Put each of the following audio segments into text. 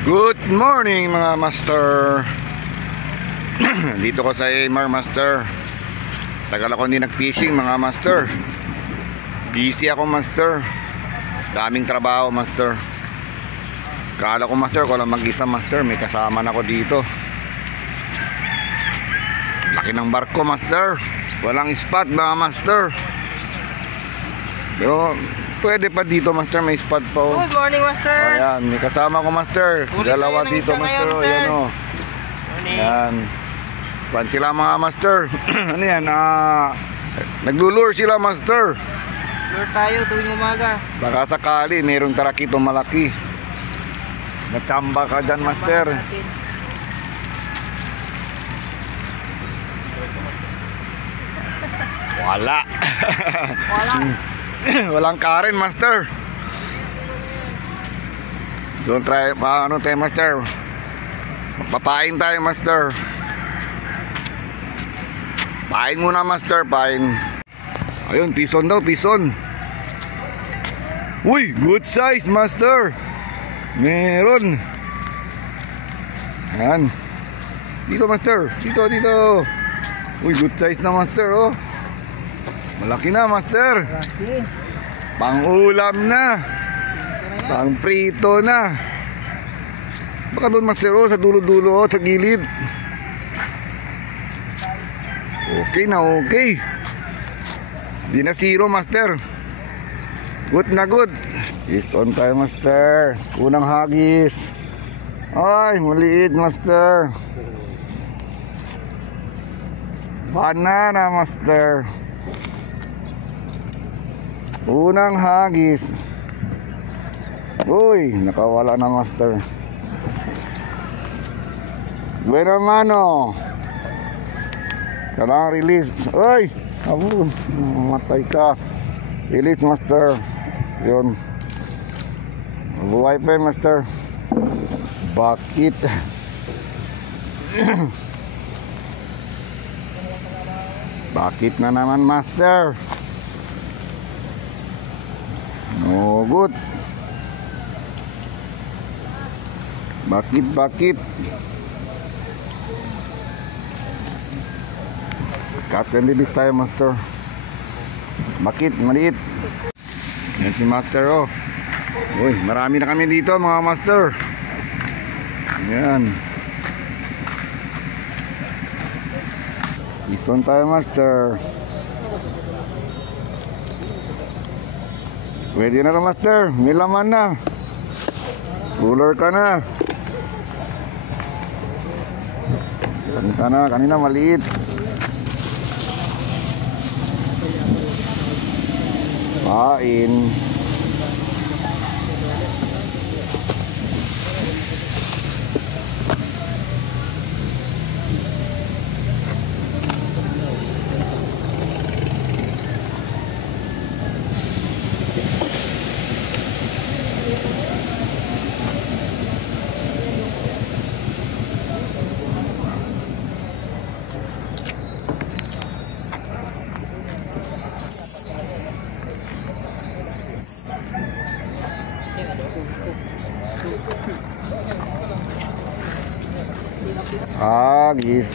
Good morning mga master. Dito ko sa Aymar master. Tagal ako hindi nag-fishing mga master. Busy ako master. Daming trabaho master. Kala ko master ko lang mag-isa master. May kasama na ako dito. Laki ng barko master. Walang spot mga master. Pero pwede pa dito master, may spot pa oh. Good morning master. Ayan, may kasama ko master. Dalawa dito master, oh. Ayan oh. Ayan. Pan sila mga master. Ano yan? Naglulure sila master. Lure tayo tuwing umaga. Baka sakali mayroong tarakito malaki. Natamba ka dyan master. Wala. Wala. Walang karen master. Don't try ano tayo master. Papain tayo master. Pain muna master, pain. Ayun, pison daw, pison. Uy, good size master. Meron. Ayan. Dito master, dito. Uy, good size na master oh. Malaki na master. Malaki. Pang ulam na. Pang prito na. Baka doon master oh, sa dulo-dulo oh, sa gilid. Okay na okay. Di na zero master. Good na good. Is on tayo master. Unang hagis. Ay, maliit master. Banana master. Unang hagis. Uy, nakawala na master. Buena mano. Kailangan release. Uy, abun, mamatay ka. Release master. Yun. Buhay pa yun master. Bakit? Bakit na naman master? No good. Bakit? Cut and release tayo master. Bakit? Maliit. Yan si master oh. Uy, marami na kami dito mga master. Yan. Ison tayo master. Pwede na to master. May laman na. Cooler ka na. Kanina maliit. Pain. Agis.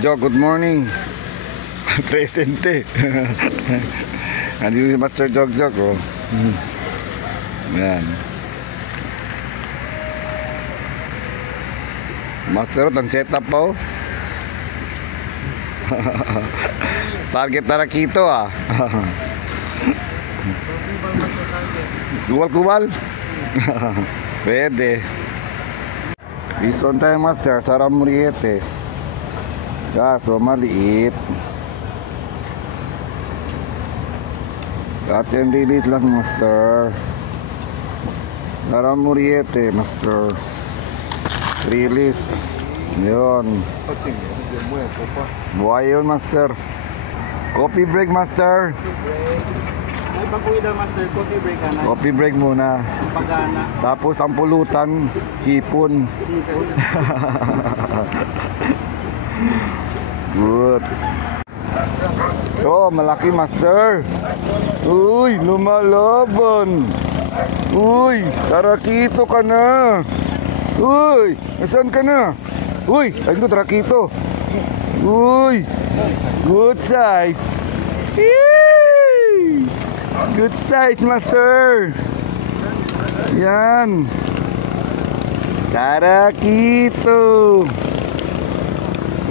Jo, good morning. Presente. Nandito si Master Jog oh. Yan. Master, ang setup pa oh. Target tarakito ah. Kubal. Pwede. Ison tayo master. Sarang muriete. Kaso maliit. Cut and release lang master. Sarang muriete master. Release. Yun. Buhay yun master. Coffee break master. Ay pag-uwi daw master, coffee break ka na. Coffee break muna. Pagana. Tapos ang pulutan, hipon. Good. Oh, malaki master. Uy, lumalaban. Uy, tarakito ka na. Uy, nasaan ka na? Uy, ayun ko, tarakito. Uy, good size. Yee! Good size, master. Yan. Tarakito.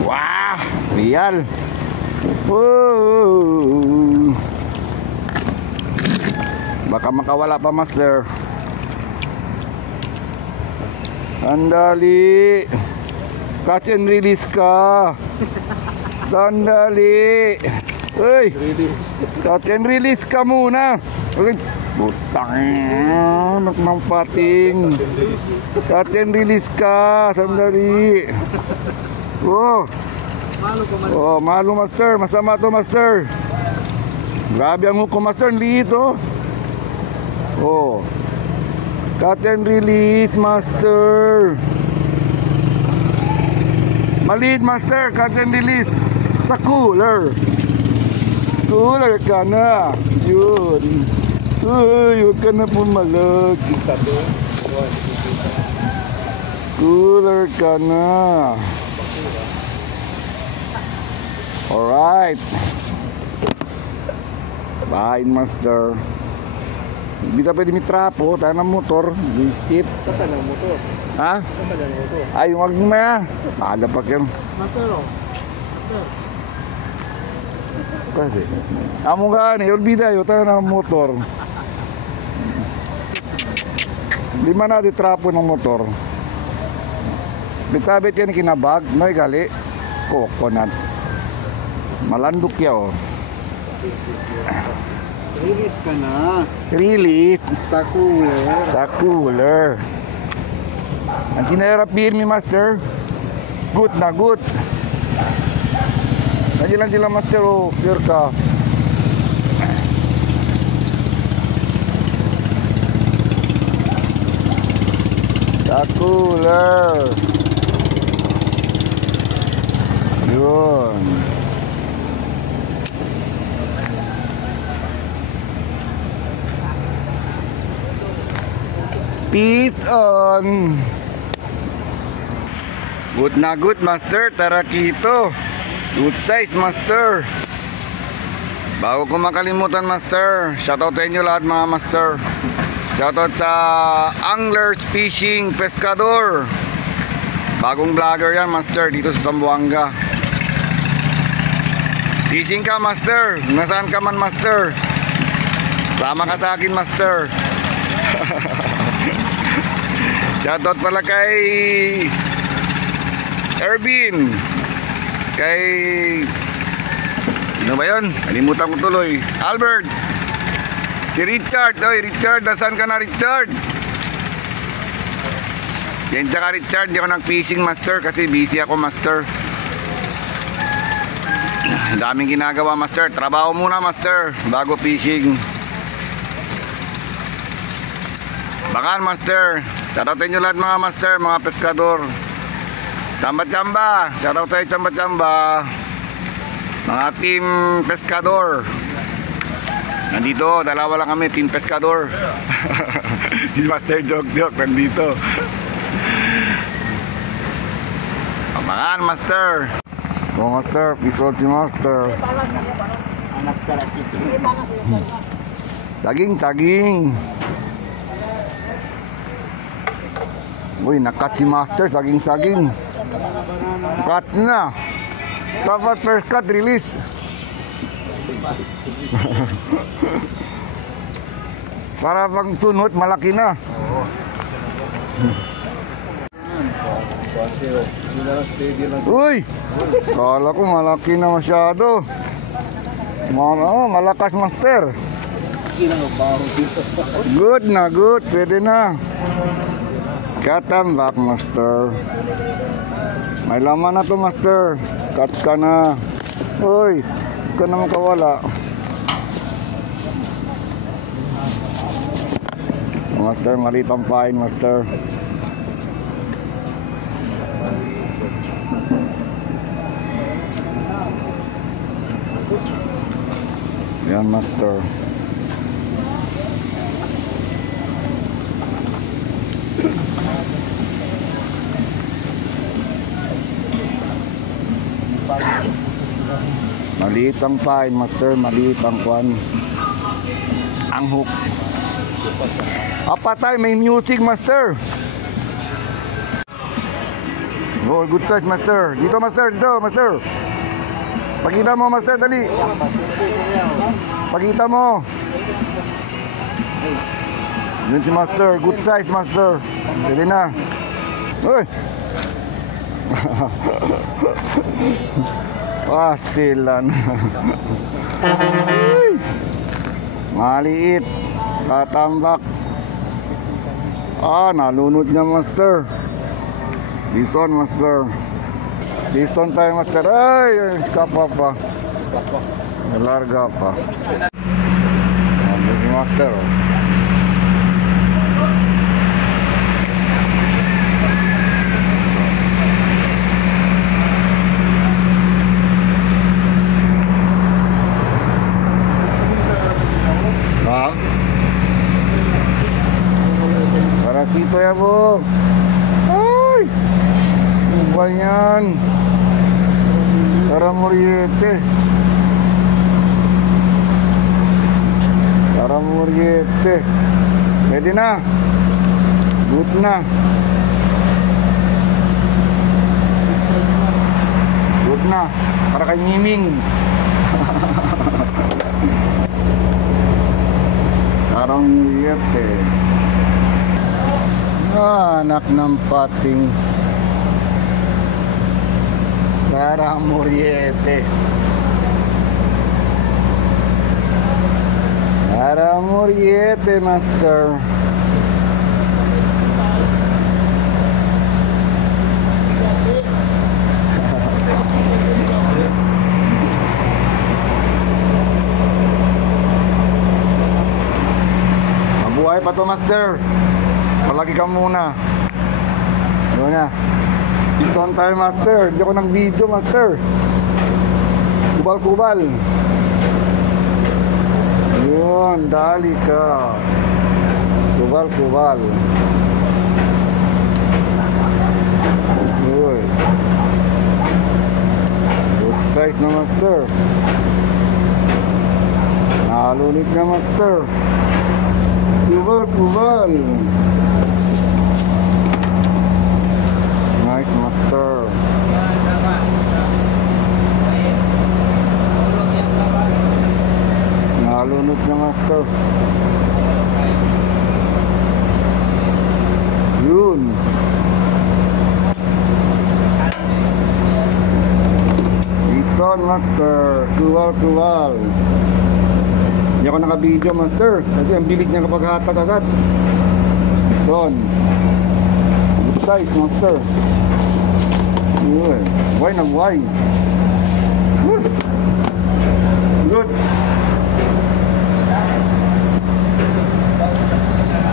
Wow, real. Whoa. Baka makawala pa, master. Andali. Catch and release ka. Sandali. Uy, catch and release ka muna. Uy, butang pating. Catch and release ka. Sandali. Oh. Oh, malo master. Masama to, master. Grabe ang hukom, master. Liit, oh. Oh. Cut and release, master. Maliit, master. Cut and release. Sa cooler. Cooler ka na. Yun. Uy, huwag ka na pumalag. Cooler ka na. Alright. Bahain, master. Hindi ka pwede may trapo. Tayo ng motor. Bisip. Sa tanang motor. Ha? Sa tanang motor. Ay, huwag mo maya. Nakalampak yan. Master, oh. Master. Kasi. Amo nga ni. Olbida yun. Tayo ng motor. Lima na di trapo ng motor. Bitabit yan kinabag. May gali. Coconut. Malandok yaw. Release ka na. Release. Sa cooler. Sa cooler. Ang tinahirap pirmi, master. Good na good. Nandiyan lang sila, master. Oh, sure ka. Sa cooler. Yun. Peace on. Good na good, master. Tarakito. Good size, master. Bago ko makalimutan, master, shoutout sa inyo lahat, mga master. Shoutout sa Anglers Fishing Pescador. Bagong vlogger yan, master, dito sa Zamboanga. Fishing ka, master. Nasaan ka man, master? Sama ka sa akin, master. Shoutout pala kay Ervin. Kay sino ba yun? Kalimutan ko tuloy. Albert. Si Richard. Oy, Richard, nasaan ka na, Richard? Yan ka, Richard. Di ako nag-fishing, master, kasi busy ako, master. Daming ginagawa, master. Trabaho muna, master, bago fishing. Bakan, master. Shoutoutin nyo lahat, mga master, mga peskador. Chamba-chamba. Shoutout tayo, chamba-chamba. Mga team peskador. Nandito, dalawa lang kami, team peskador. Si Master Joke nandito. Bakan, master. Oh, master, pisot si master. Anak ka lang dito. Taging. Uy, nakat si master, saging. Cut na. Dapat first cut, release. Para pang tunot, malaki na. Uy! Kala ko malaki na masyado. Malakas, master. Good na, good. Pwede na. Cut and back, master. May laman na to, master. Cut ka na. Uy, huwag ka naman kawala. Master, maliit ang pain, master. Yan, master. Maliit ang pain, master. Maliit ang kwan. Ang hook. Patay, may music, master. Oh, good touch, master. Dito, master. Dito, master. Pakita mo, master. Dali. Pakita mo. Yun si master. Good size, master. Dali na. Uy. Pastilan. Maliit. Tatambak. Nalunod niya, master. Bison, master. Bison tayo, master. Ay, skapa pa. Larga pa. Si master. Parasito ya, po. Ay! Ano ba yan? Taramuriete. Taramuriete. Pwede na. Good na. Good na. Para kay Miming. Taramuriete. Anak ng pating Taramuriete. Taramuriete, master. Mabuhay pa to, master. Palagi ka muna. Ano na? Dito tayo, master. Hindi ako ng video, master. Kubal-kubal. Yun, dali ka. Kubal-kubal. Uy. Good size na, master. Nalunit na, master. Kubal-kubal. Nice, master. Nalunod na, master. Yun. Iton, master. Kuwal-kuwal. Hindi ako naka-video, master. Kasi ang bilis niya kapag hatag agad. Iton. Good size, master. Yun. Why na why? Good.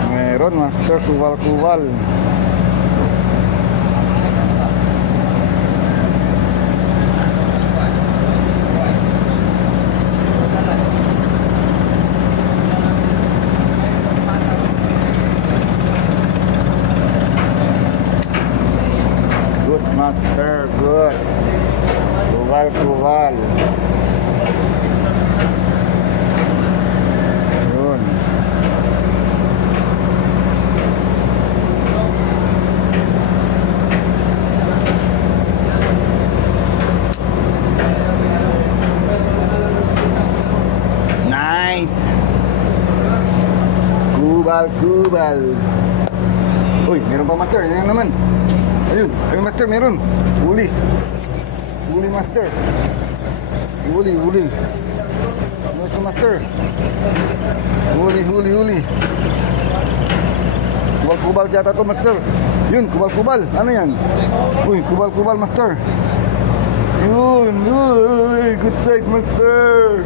Meron, master. Kuwal-kuwal. Good, master. Good. Kuwal-kuwal. Yun. Nice. Kubal-kubal. Uy, meron pa, master. Yan naman. Ayun, ayun, master, meron. Huli. Huli, master. Huli, huli. Ano ito, master? Huli, huli, huli. Kubal-kubal yata to, master. Yun, kubal-kubal. Ano yan? Uy, kubal-kubal, master. Yun, uy, good sight, master.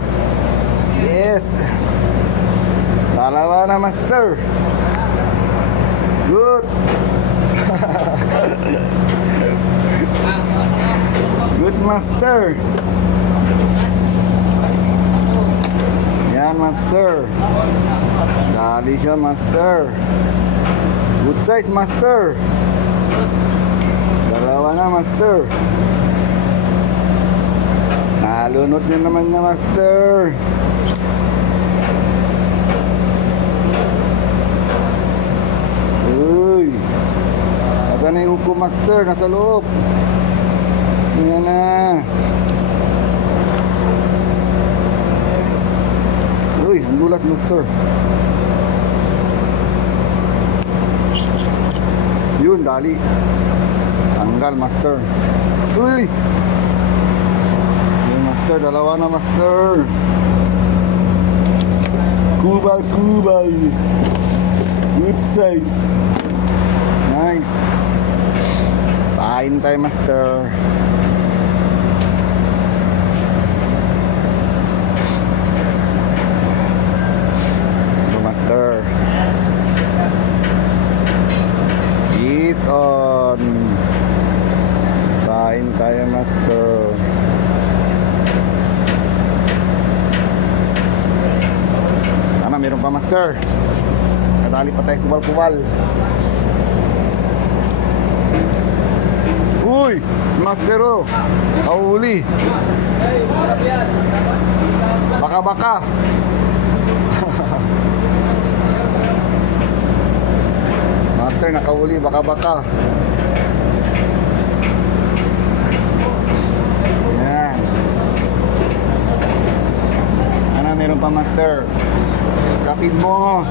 Yes. Dalawa na, master. Good. Good, master. Yan, master. Dali siya, master. Good size, master. Dalawa na, master. Nalunod niya naman niya, master. Uy. Ata na yung uko, master. Nasa loob. Yan na. Uy, ang gulat, master. Yun, dali. Tanggal, master. Uy. Yun, master. Dalawa na, master. Kubal, kubal. Good size. Nice. Pain tayo, master. Master. Eat on. Pain tayo, master. Sana meron pa, master. Nadali pa tayo kubal-kubal. Uy! Master, oh. Kahuli. Baka-baka. Master, nakahuli. Baka-baka. Yan. Ano, meron pa, master. Kapit mo.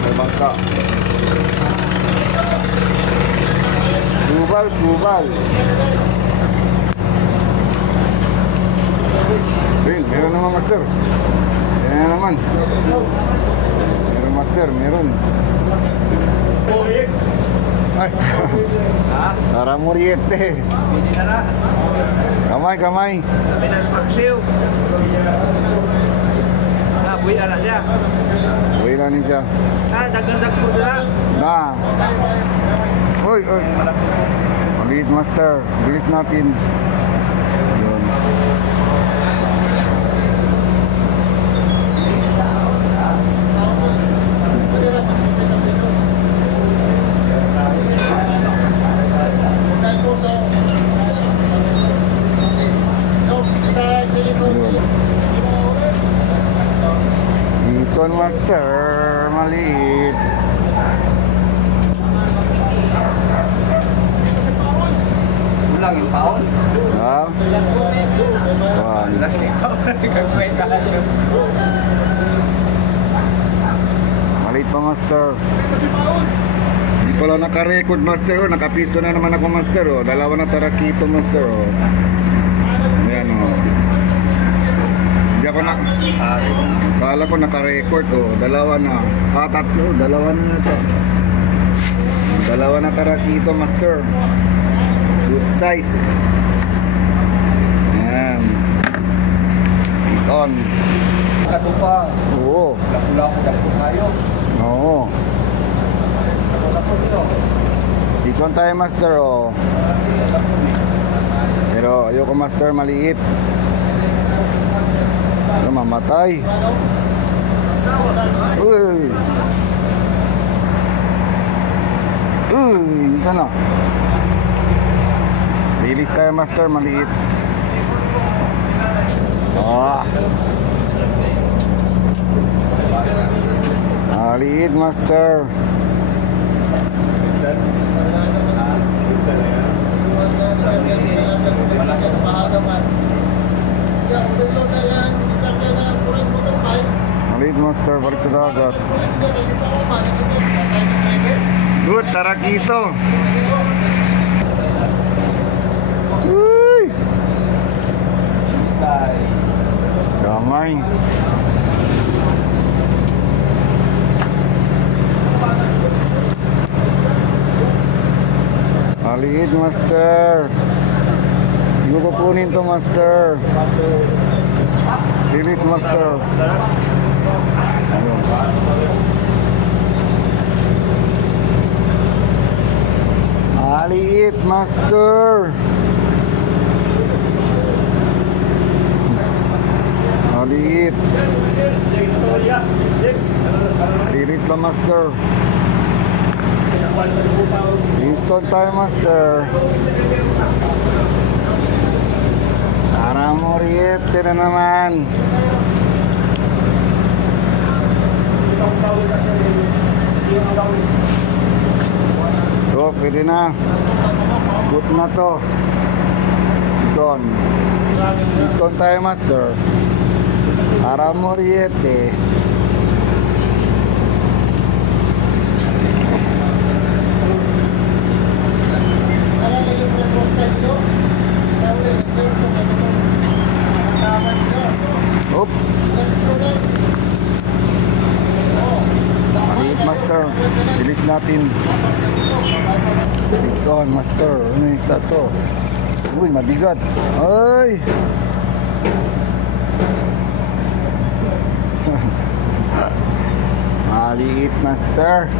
May bangka. Kubal, kubal. Meron naman, master. Meron naman. Meron, master, meron. Ay. Para muriete. Kamay, kamay. Sabi ng paksiw. Buwi na siya. Buwi na niya. Dagang-dag po na. Na. Uy, uy. Maliit, master. Bilis natin. Yun. Ikon, master. Maliit. Ulang yung paon. Ha? Last kay paon. Gagawin ka lang yun. Maliit pa, master. Hindi pala naka-record, master. Oh. Nakapisto na naman ako, master. Oh. Dalawa na tarakito, master. Oh. Ayan, oh. Hindi ako na... Kala ko naka-record. Oh. Dalawa na. Tatlo. Dalawa na ito. Dalawa na tarakito, master. Good size. Ayan. It's on. Kato pa. Oo. Lakula ko kato kayo. Oo. Kato nyo. Ikon tayo, master, oh. Pero ayoko, master, maliit. Ano, mamatay. Uy. Uy, ito na. Lilis tayo, master, maliit. Ah. Maliit, master. Maliit, master, balik sa dagat. Good, tarakito. Uy! Gamay. Maliit, master. Hindi ko kunin to, master. Lilit, master. Ayun. Maliit, master. Maliit. Maliit lang, master. Instant tayo, master. Para moriete na naman. So, pwede na. Good na to. Iton. Iton tayo, master. Para moriete. Oop. Maliit, master. Bilis natin. Bilis on, master. Ano yung to? Uy, mabigat. Ay! Maliit, master.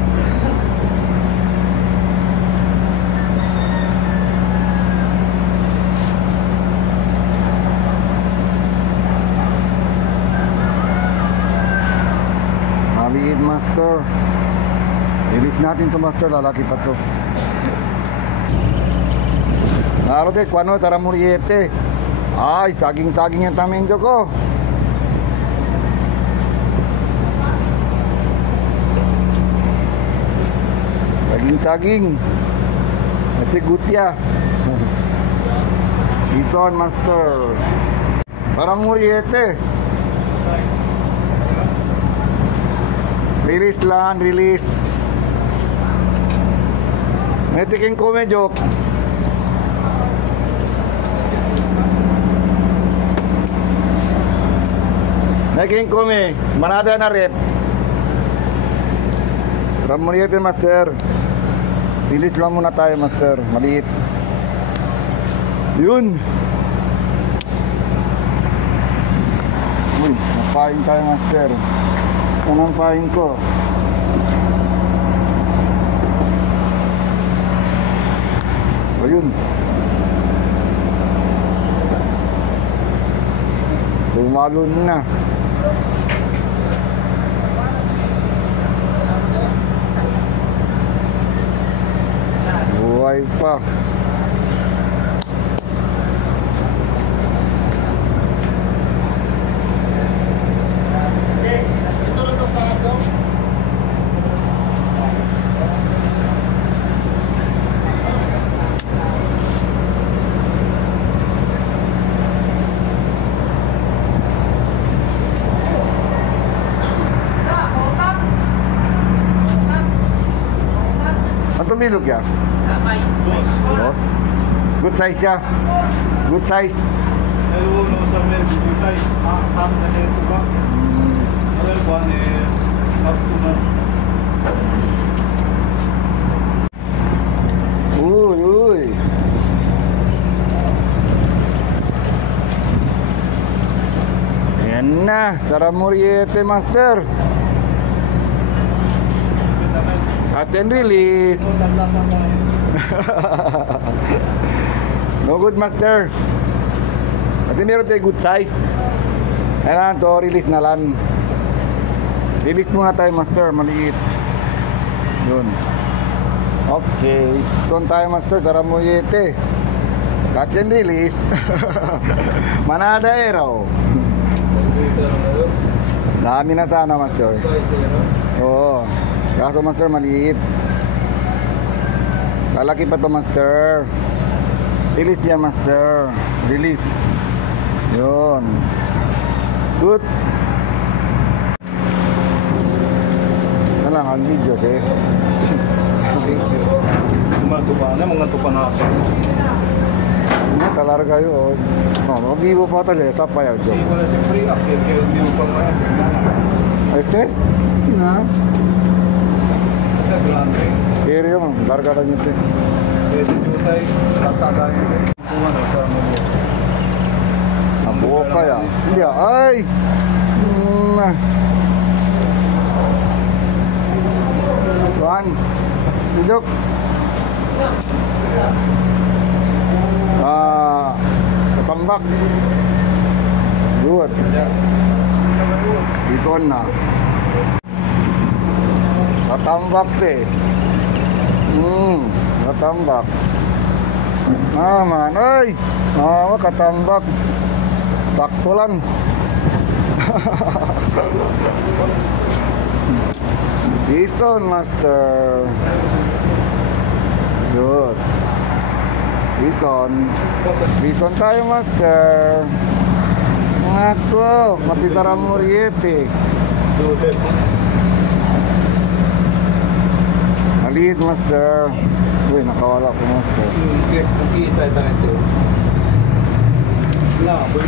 Maliit, master. Ilis natin to, master. Lalaki pa to. Naro de, kuano, tara muriete. Ay, saging-saging yung tamenjo ko. Saging-saging. Ito gutya. Ison, master. Parang muriete. Release lang, release. May tiking ko medyo. Naging kumi, manada na rep. Ramuriete, master. Release lang muna tayo, master. Maliit. Yun. Uy, napain tayo, master. Anong pain ko? Ayun. Tumalon na. Buhay pa. Bilog ya? Oh. Good size ya? Good size? Hello, no sa mga bigay. Saan na ito ba? Well, one up to na. Uy, uy. Ayan na, Tara Muriete, master. Aten release. No good, master. Atin meron tayo good size. Ayan to, release na lang. Release muna tayo, master. Maliit. Yun. Okay. Doon tayo, master. Tara Muriete. Catch and release. Manada eraw. Dami na sana, master. Oo. Kaso, master, maliit. Lalaki pa to, master. Release yan, master. Release. Yun. Good. Nalang ang videos eh. Mga tupanasa. Ini talar kayo. No, vivo pa tali, tapa ya jo. Si wala si free que vivo pa nga sa kana. Este? Na. Grande. Area mo, larga na nito. Ese jutay tataga yun. Kung ano sa mga. Ang buo kaya. Hindi ay. Tuan. Duduk. katambak. Good. Ito na. Katambak eh. Katambak. Naman, ay. Katambak. Taktulan. Piston master. Good. Piston tayo master. Ako, matitara Moriete. Maliit master. Uy, nakawala ko master. Kita ito ito.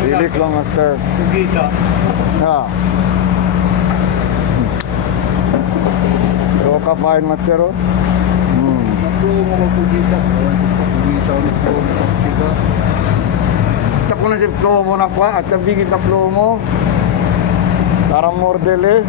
Lilit lang master. Kita. Ha. Ito kapain master oh. Plomo magpugita. Pugita ulit plomo. Diba? Ako na si plomo na pa at sabigit na plomo. Tarang mordel eh.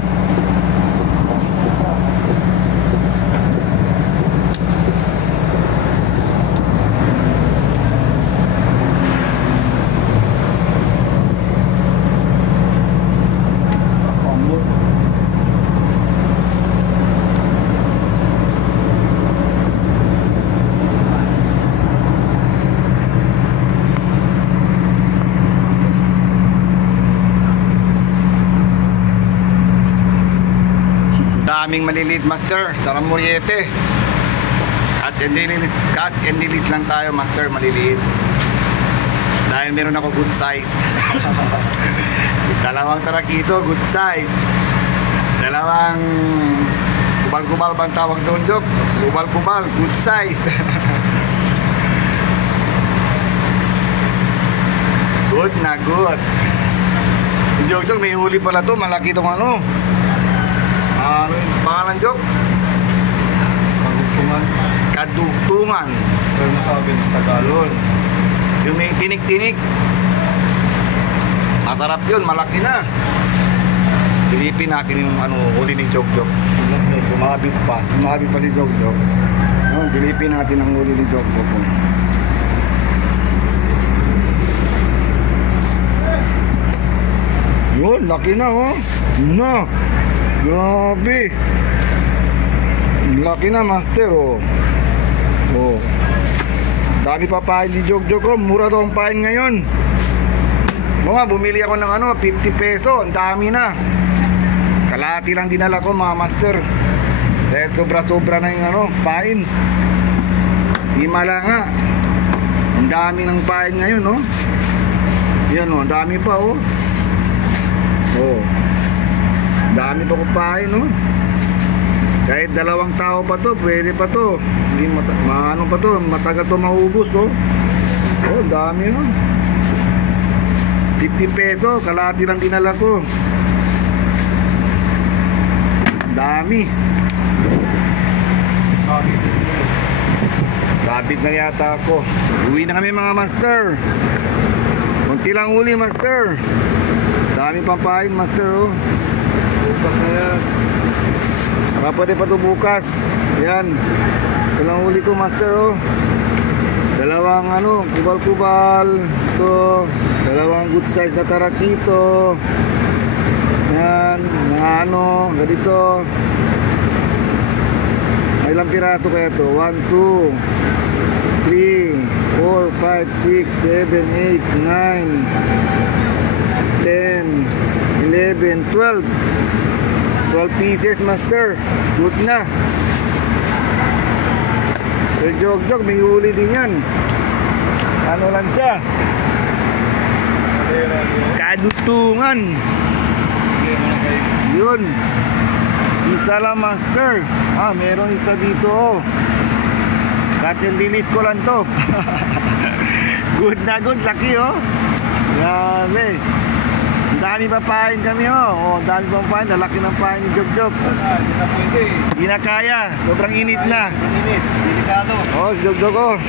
Daming maliliit master, Tarang Moriete. At endilit lang tayo master, maliliit. Dahil meron ako good size. Dalawang tarakito, good size. Dalawang kubal-kubal bang tawag doon, Jok? Kubal-kubal, good size. Good na good. Jok, may huli pala to, malaki itong ano. Ano yung pangalan, Jok? Pagugtungan. Kadugtungan. Pero nasabi ng Tagalog. Yung may tinik-tinik. Masarap yun, malaki na. Silipin natin yung ano, huli ni Jok. Sumabit pa si Jok. Silipin natin ang huli ni Jok. Yun, laki na oh. Na. Grabe. Laki na master oh. Oh. Dami pa pain ni Jok oh. Mura to ang pain ngayon. Mga bumili ako ng ano 50 peso. Ang dami na. Kalahati lang dinala ko mga master. Dahil sobra-sobra na yung ano pain. Himala nga. Ang dami ng pain ngayon oh. Yan oh, ang dami pa oh. Oh. Dami pa kupain no. Kahit dalawang tao pa to, pwede pa to. Hindi maano pa to, matagal to maubos oh. Oh, dami no. 50 peso, kalahati lang dinala ko. Dami. Sabit na yata ako. Uwi na kami mga master. Kunti lang uli master. Dami pang pain master oh. Bukas na yan. Baka pwede pa ito bukas. Yan. Ito lang huli ko master oh. Dalawang ano, kubal-kubal. Ito. Dalawang good size na tarakito. Yan. Mga ano, ganito. Ilang piraso kaya ito? 1, 2 3, 4, 5, 6, 7, 8, 9 10, 11, 12 pieces master. Good na. Sir Jok, may huli din yan. Ano lang siya? Kadugtungan. Yun. Isa lang master. Meron isa dito oh. Kasi delete ko lang to. Good na good, laki oh. Grabe. Ang dami pa pain kami oh. Ang dami pa pain, lalaki ng pain ni Jok. Hindi na pwede. Hindi na kaya, sobrang init na. Init, delikado. Oh, si Jok oh.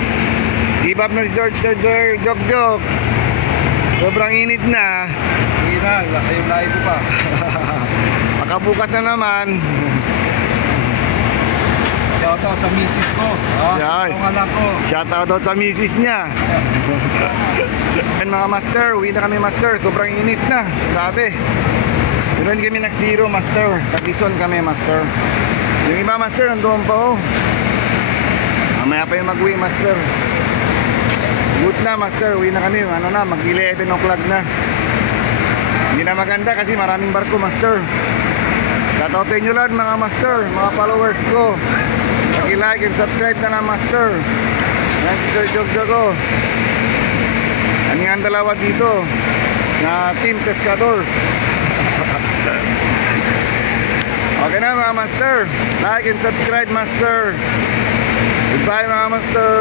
Give up na si Jok. Sobrang init na. Hindi na, yung lahi ko pa. Pagkabukas na naman. Sa Shoutout sa misis ko. Yan. Sa anak ko. Shoutout daw sa misis niya. Yan mga master, uwi na kami master. Sobrang init na. Grabe. Pero hindi kami nag-zero master. Sa kami master. Yung iba master, nandoon pa oh. Mamaya pa yung mag-uwi master. Good na master, uwi na kami. Ano na, mag-11 o'clock na. Hindi na maganda kasi maraming barko master. Shoutoutin nyo lang mga master, mga followers ko. Pag-like and subscribe na lang master. Yan si Sir Jogjogo. Yan nga ang dalawa dito na Team Pescador. Okay na mga master, like and subscribe master. Goodbye mga master.